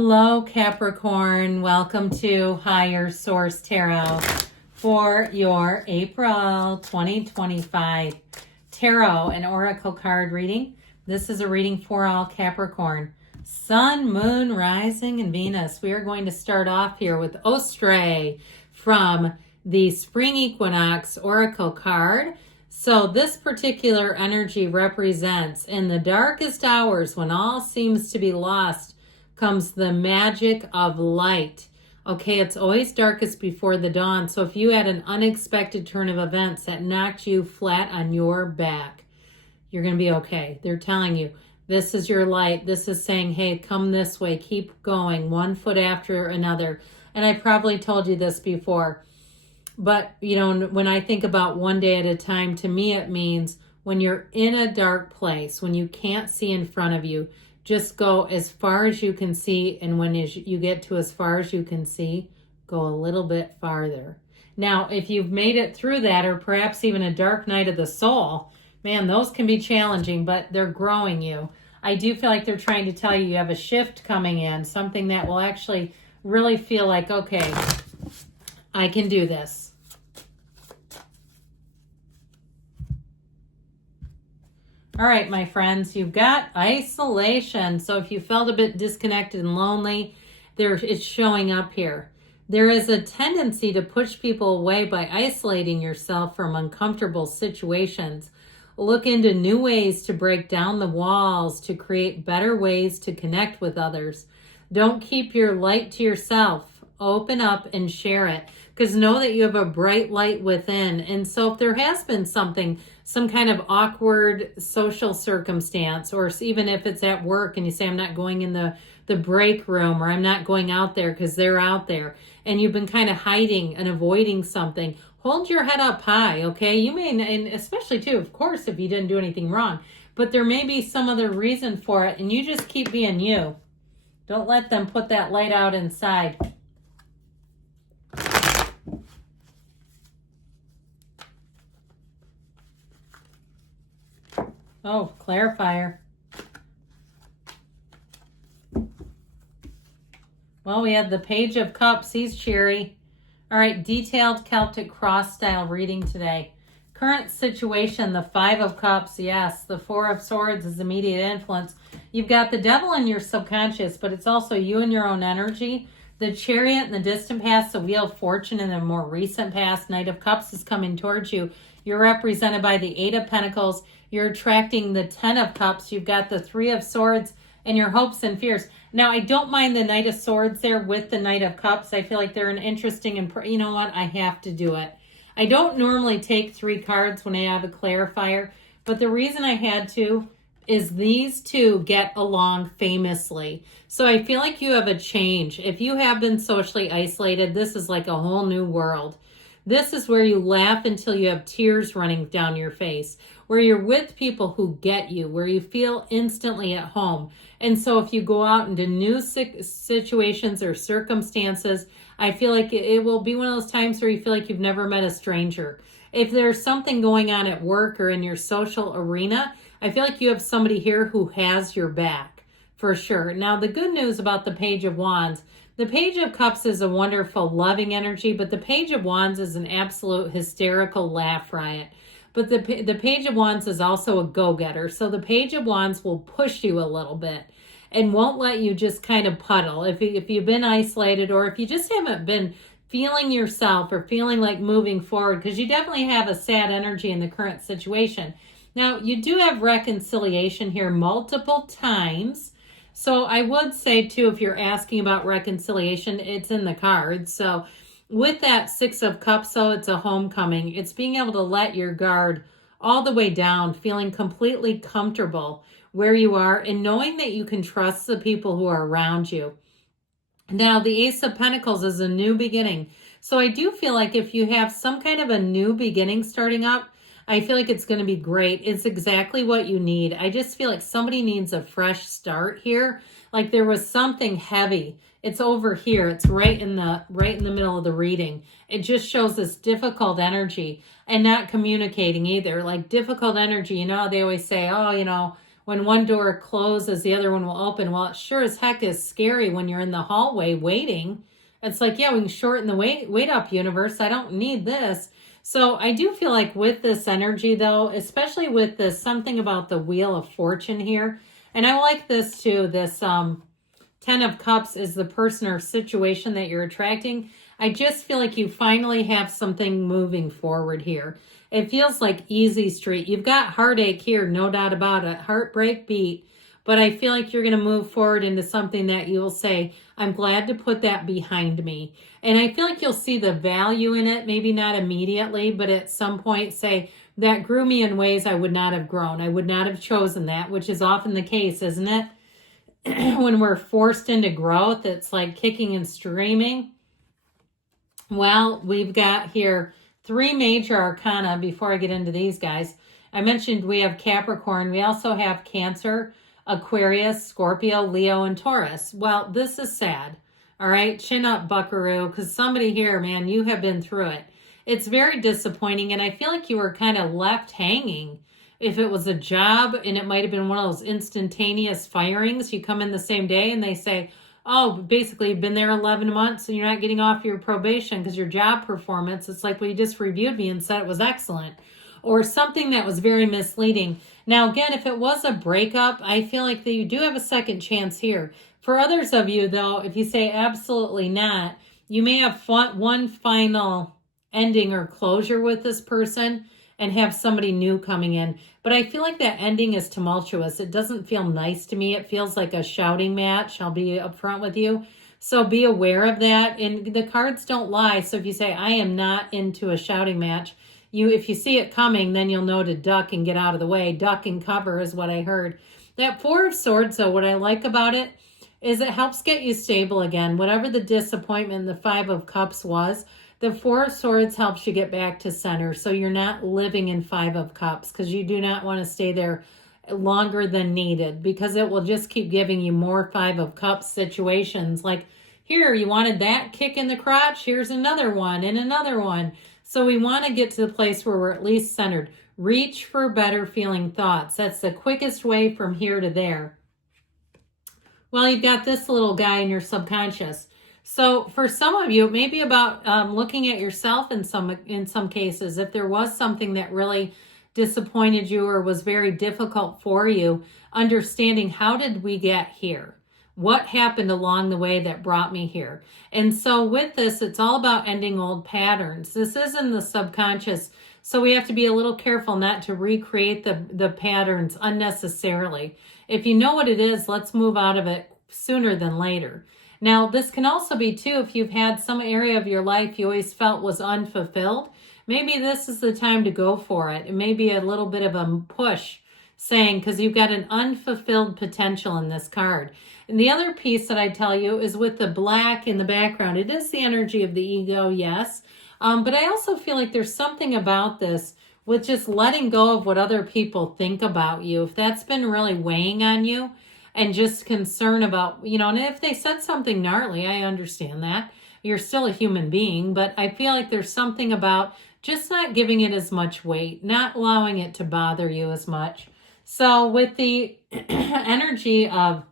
Hello, Capricorn. Welcome to Higher Source Tarot for your April 2025 Tarot and Oracle card reading. This is a reading for all Capricorn. Sun, Moon, Rising, and Venus. We are going to start off here with Ostray from the Spring Equinox Oracle card. So this particular energy represents in the darkest hours when all seems to be lost comes the magic of light. Okay, it's always darkest before the dawn. So if you had an unexpected turn of events that knocked you flat on your back, you're going to be okay. They're telling you, this is your light. This is saying, hey, come this way. Keep going, one foot after another. And I probably told you this before. But, you know, when I think about one day at a time, to me it means when you're in a dark place, when you can't see in front of you, just go as far as you can see. And when you get to as far as you can see, go a little bit farther. Now, if you've made it through that, or perhaps even a dark night of the soul, man, those can be challenging, but they're growing you. I do feel like they're trying to tell you you have a shift coming in, something that will actually really feel like, okay, I can do this. All right, my friends, you've got isolation. So if you felt a bit disconnected and lonely, it's showing up here. There is a tendency to push people away by isolating yourself from uncomfortable situations. Look into new ways to break down the walls, to create better ways to connect with others. Don't keep your light to yourself. Open up and share it, because know that you have a bright light within. And so if there has been something, some kind of awkward social circumstance, or even if it's at work and you say, I'm not going in the break room, or I'm not going out there because they're out there, and you've been kind of hiding and avoiding something, hold your head up high, okay? You may, and especially too, of course, if you didn't do anything wrong, but there may be some other reason for it, and you just keep being you. Don't let them put that light out inside. Oh, clarifier. Well, we had the Page of Cups. He's cheery. All right, detailed Celtic cross style reading today. Current situation, the Five of Cups. Yes, the Four of Swords is immediate influence. You've got the devil in your subconscious, but it's also you and your own energy. The Chariot in the distant past, the Wheel of Fortune in the more recent past. Knight of Cups is coming towards you. You're represented by the Eight of Pentacles. You're attracting the 10 of Cups. You've got the 3 of Swords and your hopes and fears. Now, I don't mind the Knight of Swords there with the Knight of Cups. I feel like they're an interesting, and you know what? I have to do it. I don't normally take 3 cards when I have a clarifier, but the reason I had to is these two get along famously. So I feel like you have a change. If you have been socially isolated, this is like a whole new world. This is where you laugh until you have tears running down your face, where you're with people who get you, where you feel instantly at home. And so if you go out into new situations or circumstances, I feel like it will be one of those times where you feel like you've never met a stranger. If there's something going on at work or in your social arena, I feel like you have somebody here who has your back, for sure. Now, the good news about the Page of Wands, the Page of Cups is a wonderful, loving energy, but the Page of Wands is an absolute hysterical laugh riot. But the Page of Wands is also a go-getter. So the Page of Wands will push you a little bit and won't let you just kind of puddle. If you've been isolated, or if you just haven't been feeling yourself or feeling like moving forward, because you definitely have a sad energy in the current situation. Now, you do have reconciliation here multiple times. So I would say, too, if you're asking about reconciliation, it's in the cards. So with that 6 of Cups, so it's a homecoming. It's being able to let your guard all the way down, feeling completely comfortable where you are, and knowing that you can trust the people who are around you. Now, the Ace of Pentacles is a new beginning. So I do feel like if you have some kind of a new beginning starting up, I feel like it's going to be great. It's exactly what you need. I just feel like somebody needs a fresh start here. Like there was something heavy. It's over here. It's right in the middle of the reading. It just shows this difficult energy and not communicating either. Like difficult energy, you know, they always say, oh, you know, when one door closes, the other one will open. Well, it sure as heck is scary when you're in the hallway waiting. It's like, yeah, we can shorten the wait up, universe. I don't need this. So I do feel like with this energy, though, especially with this, something about the Wheel of Fortune here. And I like this too. This 10 of Cups is the person or situation that you're attracting. I just feel like you finally have something moving forward here. It feels like easy street. You've got heartache here, no doubt about it. Heartbreak beat. But I feel like you're going to move forward into something that you'll say, I'm glad to put that behind me. And I feel like you'll see the value in it, maybe not immediately, but at some point say, that grew me in ways I would not have grown. I would not have chosen that, which is often the case, isn't it? When we're forced into growth, it's like kicking and screaming. Well, we've got here 3 major arcana before I get into these guys. I mentioned we have Capricorn. We also have Cancer, Aquarius, Scorpio, Leo, and Taurus. Well, this is sad. All right, chin up, buckaroo, because somebody here, man, you have been through it. It's very disappointing, and I feel like you were kind of left hanging. If it was a job and it might have been one of those instantaneous firings, you come in the same day and they say, oh, basically you've been there 11 months and you're not getting off your probation because your job performance, it's like, well, you just reviewed me and said it was excellent. Or something that was very misleading. Now, again, if it was a breakup, I feel like that you do have a second chance here. For others of you, though, if you say absolutely not, you may have one final ending or closure with this person and have somebody new coming in. But I feel like that ending is tumultuous. It doesn't feel nice to me. It feels like a shouting match. I'll be upfront with you. So be aware of that. And the cards don't lie. So if you say, I am not into a shouting match, if you see it coming, then you'll know to duck and get out of the way. Duck and cover is what I heard. That 4 of Swords, though, what I like about it is it helps get you stable again. Whatever the disappointment in the 5 of Cups was, the 4 of Swords helps you get back to center. So you're not living in 5 of Cups because you do not want to stay there longer than needed because it will just keep giving you more 5 of Cups situations. Like here, you wanted that kick in the crotch. Here's another one and another one. So we want to get to the place where we're at least centered. Reach for better feeling thoughts. That's the quickest way from here to there. Well, you've got this little guy in your subconscious. So for some of you, it may be about looking at yourself in some cases. If there was something that really disappointed you or was very difficult for you, understanding how did we get here? What happened along the way that brought me here? And so with this, it's all about ending old patterns. This is in the subconscious, so we have to be a little careful not to recreate the patterns unnecessarily. If you know what it is, let's move out of it sooner than later. Now, this can also be, too, if you've had some area of your life you always felt was unfulfilled, maybe this is the time to go for it. It may be a little bit of a push saying, because you've got an unfulfilled potential in this card. And the other piece that I tell you is with the black in the background. It is the energy of the ego, yes. But I also feel like there's something about this with just letting go of what other people think about you. If that's been really weighing on you, and just concern about, and if they said something gnarly, I understand that. You're still a human being, but I feel like there's something about just not giving it as much weight, not allowing it to bother you as much. So with the energy of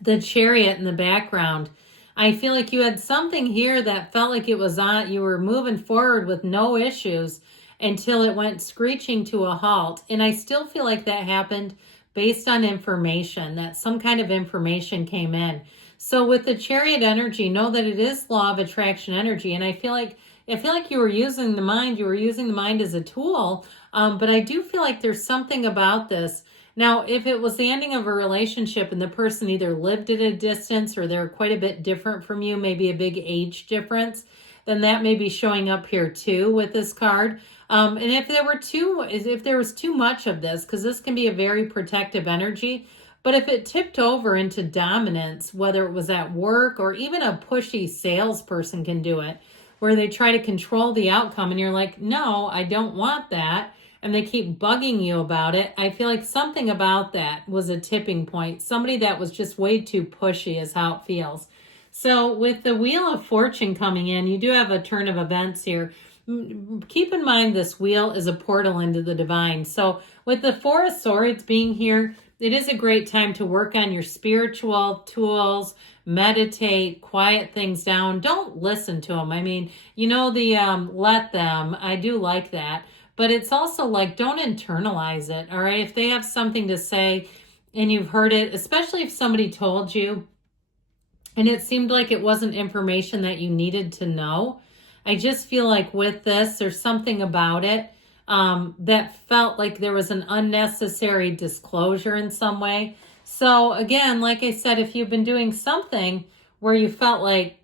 the Chariot in the background, I feel like you had something here that felt like it was on, you were moving forward with no issues until it went screeching to a halt. And I still feel like that happened based on information, that some kind of information came in. So with the Chariot energy, know that it is law of attraction energy. And I feel like you were using the mind as a tool. But I do feel like there's something about this. Now, if it was the ending of a relationship and the person either lived at a distance or they're quite a bit different from you, maybe a big age difference, then that may be showing up here too with this card. And if there was too much of this, because this can be a very protective energy, but if it tipped over into dominance, whether it was at work or even a pushy salesperson can do it, where they try to control the outcome and you're like, no, I don't want that. And they keep bugging you about it. I feel like something about that was a tipping point. Somebody that was just way too pushy is how it feels. So with the Wheel of Fortune coming in, you do have a turn of events here. keep in mind this wheel is a portal into the divine. So with the Four of Swords being here, it is a great time to work on your spiritual tools, meditate, quiet things down. Don't listen to them. I mean, you know, the let them, I do like that. But it's also like, don't internalize it, all right? If they have something to say and you've heard it, especially if somebody told you and it seemed like it wasn't information that you needed to know, I just feel like with this, there's something about it that felt like there was an unnecessary disclosure in some way. So again, like I said, if you've been doing something where you felt like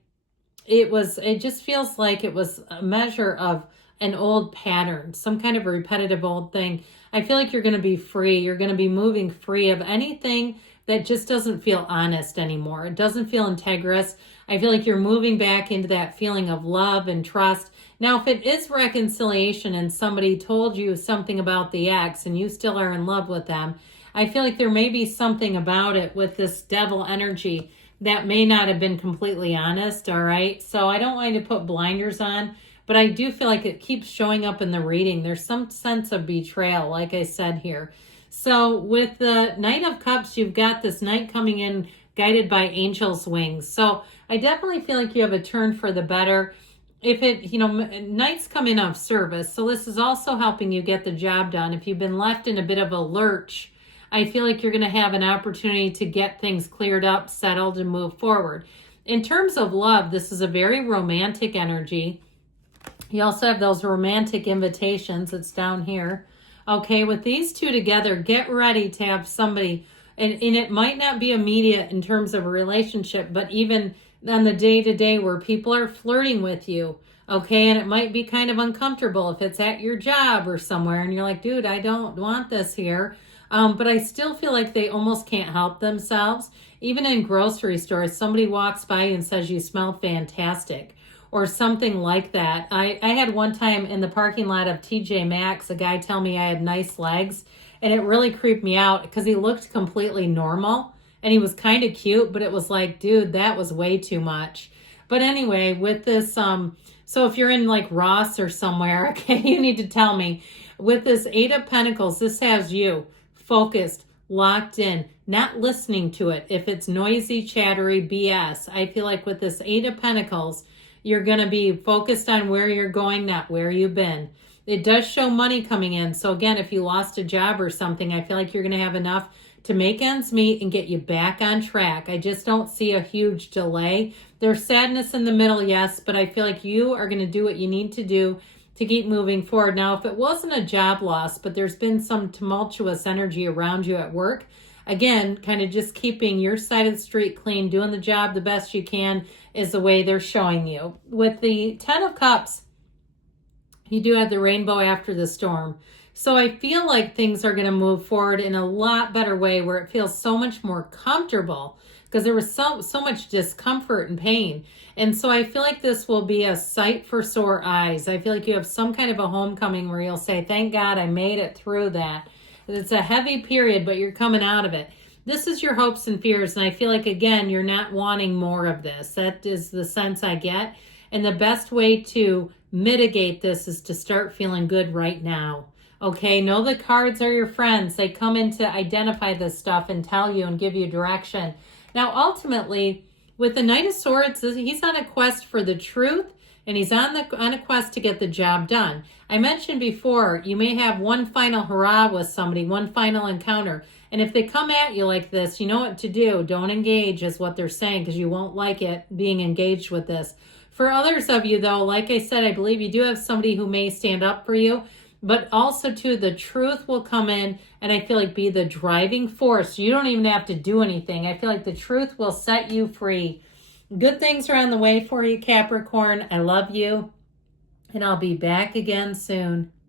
it just feels like it was a measure of an old pattern, some kind of a repetitive old thing. I feel like you're going to be free. You're going to be moving free of anything that just doesn't feel honest anymore. It doesn't feel integrous. I feel like you're moving back into that feeling of love and trust. Now, if it is reconciliation and somebody told you something about the ex and you still are in love with them, I feel like there may be something about it with this devil energy that may not have been completely honest, all right? So I don't want you to put blinders on, but I do feel like it keeps showing up in the reading. There's some sense of betrayal, like I said here. So with the Knight of Cups, you've got this knight coming in guided by angel's wings. So I definitely feel like you have a turn for the better. If it, knights come in of service. So this is also helping you get the job done. If you've been left in a bit of a lurch, I feel like you're going to have an opportunity to get things cleared up, settled, and move forward. In terms of love, this is a very romantic energy. You also have those romantic invitations. It's down here. Okay, with these two together, get ready to have somebody, and it might not be immediate in terms of a relationship, but even on the day-to-day where people are flirting with you, okay, and it might be kind of uncomfortable if it's at your job or somewhere, and you're like, dude, I don't want this here. But I still feel like they almost can't help themselves. Even in grocery stores, somebody walks by and says, you smell fantastic, or something like that. I had one time in the parking lot of TJ Maxx, a guy tell me I had nice legs, and it really creeped me out because he looked completely normal and he was kind of cute, but it was like, dude, that was way too much. But anyway, with this, so if you're in like Ross or somewhere, okay, you need to tell me. With this Eight of Pentacles, this has you focused, locked in, not listening to it. If it's noisy, chattery BS, I feel like with this Eight of Pentacles, you're going to be focused on where you're going, not where you've been. It does show money coming in. So again, if you lost a job or something, I feel like you're going to have enough to make ends meet and get you back on track. I just don't see a huge delay. There's sadness in the middle, yes, but I feel like you are going to do what you need to do to keep moving forward. Now, if it wasn't a job loss, but there's been some tumultuous energy around you at work, again, kind of just keeping your side of the street clean, doing the job the best you can is the way they're showing you. With the Ten of Cups, you do have the rainbow after the storm. So I feel like things are going to move forward in a lot better way where it feels so much more comfortable because there was so much discomfort and pain. And so I feel like this will be a sight for sore eyes. I feel like you have some kind of a homecoming where you'll say, thank God I made it through that. It's a heavy period, but you're coming out of it. This is your hopes and fears. And I feel like, again, you're not wanting more of this. That is the sense I get. And the best way to mitigate this is to start feeling good right now. Okay, know the cards are your friends. They come in to identify this stuff and tell you and give you direction. Now, ultimately, with the Knight of Swords, he's on a quest for the truth, and he's on a quest to get the job done. I mentioned before, you may have one final hurrah with somebody, one final encounter. And if they come at you like this, you know what to do. Don't engage is what they're saying because you won't like it being engaged with this. For others of you, though, like I said, I believe you do have somebody who may stand up for you. But also, too, the truth will come in and I feel like be the driving force. You don't even have to do anything. I feel like the truth will set you free. Good things are on the way for you, Capricorn. I love you. And I'll be back again soon.